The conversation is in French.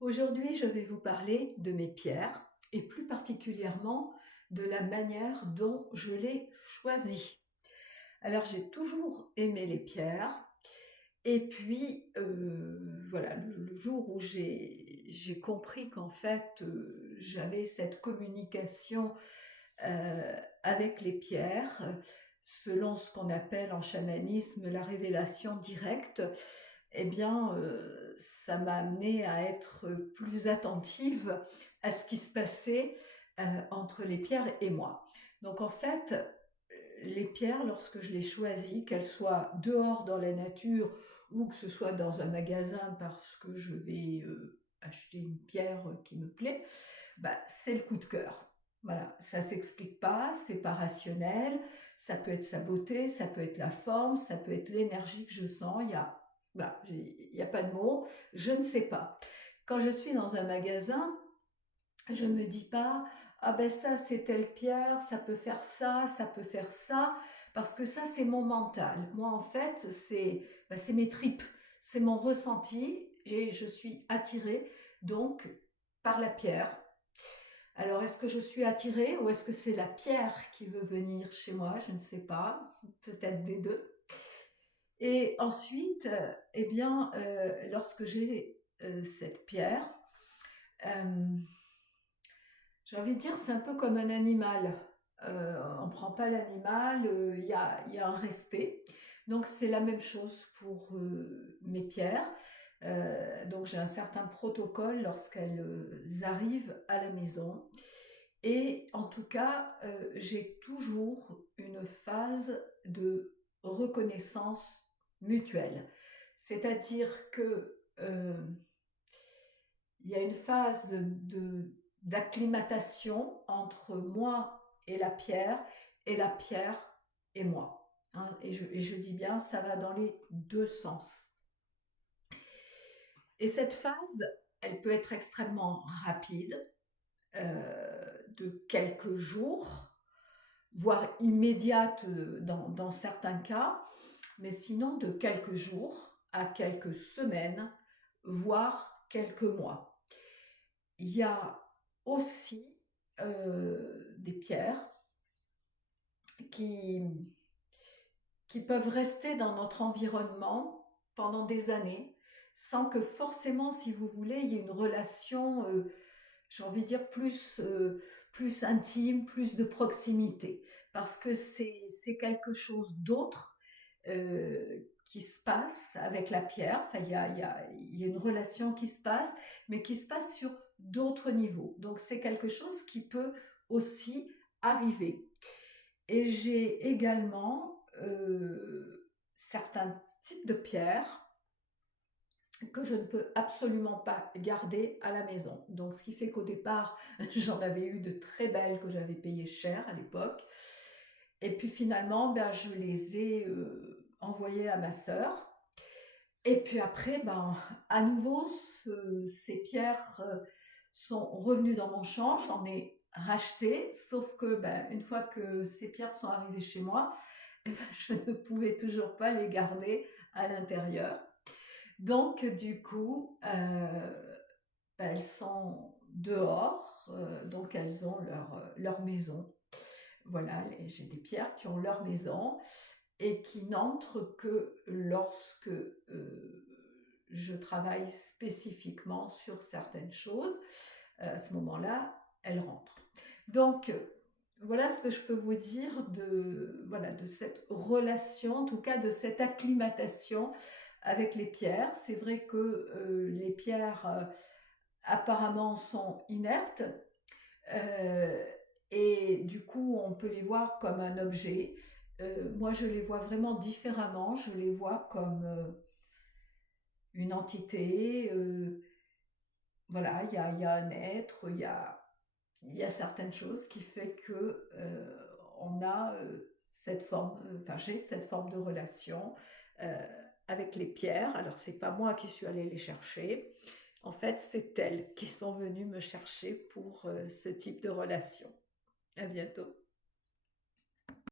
Aujourd'hui, je vais vous parler de mes pierres et plus particulièrement de la manière dont je les choisis. Alors, j'ai toujours aimé les pierres et puis voilà, le jour où j'ai compris qu'en fait j'avais cette communication avec les pierres, selon ce qu'on appelle en chamanisme la révélation directe, eh bien, ça m'a amenée à être plus attentive à ce qui se passait entre les pierres et moi. Donc en fait, les pierres, lorsque je les choisis, qu'elles soient dehors dans la nature ou que ce soit dans un magasin parce que je vais acheter une pierre qui me plaît, bah, c'est le coup de cœur. Voilà, ça s'explique pas, c'est pas rationnel, ça peut être sa beauté, ça peut être la forme, ça peut être l'énergie que je sens, il y a pas de mots, je ne sais pas. Quand je suis dans un magasin, je me dis pas, ah ben ça c'est telle pierre, ça peut faire ça, parce que ça c'est mon mental. Moi en fait c'est mes tripes, c'est mon ressenti, et je suis attirée donc par la pierre. Alors, est-ce que je suis attirée ou est-ce que c'est la pierre qui veut venir chez moi? Je ne sais pas, peut-être des deux. Et ensuite, eh bien, lorsque j'ai cette pierre, euh, j'ai envie de dire, c'est un peu comme un animal. On ne prend pas l'animal, il y a un respect. Donc, c'est la même chose pour mes pierres. Donc, j'ai un certain protocole lorsqu'elles arrivent à la maison. Et en tout cas, j'ai toujours une phase de reconnaissance mutuelle. C'est-à-dire que il y a une phase d'acclimatation entre moi et la pierre et moi. Hein. Et je dis bien, ça va dans les deux sens. Et cette phase, elle peut être extrêmement rapide, de quelques jours, voire immédiate dans certains cas, mais sinon de quelques jours à quelques semaines, voire quelques mois. Il y a aussi des pierres qui, qui peuvent rester dans notre environnement pendant des années, sans que forcément, si vous voulez, il y ait une relation, j'ai envie de dire, plus intime, plus de proximité, parce que c'est quelque chose d'autre qui se passe avec la pierre. Enfin, il y a une relation qui se passe, mais qui se passe sur d'autres niveaux. Donc, c'est quelque chose qui peut aussi arriver. Et j'ai également certains types de pierres que je ne peux absolument pas garder à la maison. Donc, ce qui fait qu'au départ, j'en avais eu de très belles que j'avais payées cher à l'époque. Et puis finalement, ben, je les ai envoyées à ma sœur. Et puis après, ben, à nouveau, ces pierres sont revenues dans mon champ. J'en ai racheté, sauf que ben, une fois que ces pierres sont arrivées chez moi, eh ben, je ne pouvais toujours pas les garder à l'intérieur. Donc, du coup, elles sont dehors, donc elles ont leur maison. Voilà, j'ai des pierres qui ont leur maison et qui n'entrent que lorsque je travaille spécifiquement sur certaines choses. À ce moment-là, elles rentrent. Donc, voilà ce que je peux vous dire de cette relation, en tout cas de cette acclimatation avec les pierres. C'est vrai que les pierres apparemment sont inertes euh, et du coup on peut les voir comme un objet. Moi je les vois vraiment différemment, je les vois comme une entité. Voilà, il y a un être, il y a certaines choses qui fait que on a cette forme, enfin j'ai cette forme de relation euh, avec les pierres. Alors c'est pas moi qui suis allée les chercher. En fait, c'est elles qui sont venues me chercher pour ce type de relation. À bientôt.